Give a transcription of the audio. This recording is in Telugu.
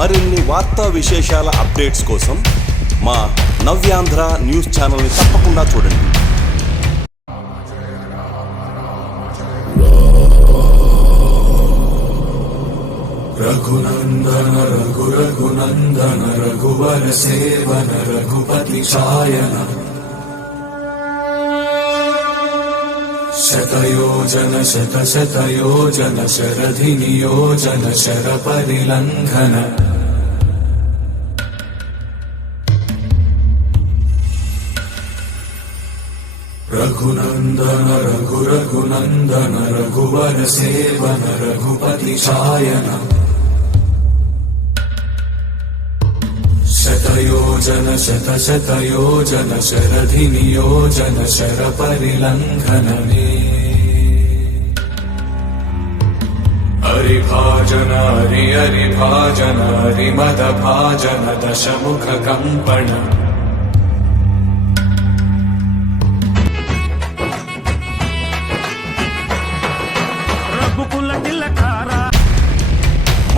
మరిన్ని వార్తా విశేషాల అప్డేట్స్ కోసం మా నవ్యాంధ్ర న్యూస్ ఛానల్ని తప్పకుండా చూడండి. రఘునందన రఘు రఘునందన రఘువర సేవన రఘుపతి ఛాయన. శతయోజన శత శతయోజన శరధి रघुनन्दन रघु रघुनन्दन रघुवर सेवन रघुपति रघुपतिशायन शतयोजन शतशतयोजन शरधिनियोजन शरपरिलङ्घन मे हरिभाजन हरिभाजनारि अरिभाजन हरिमदभाजन दशमुखकम्पन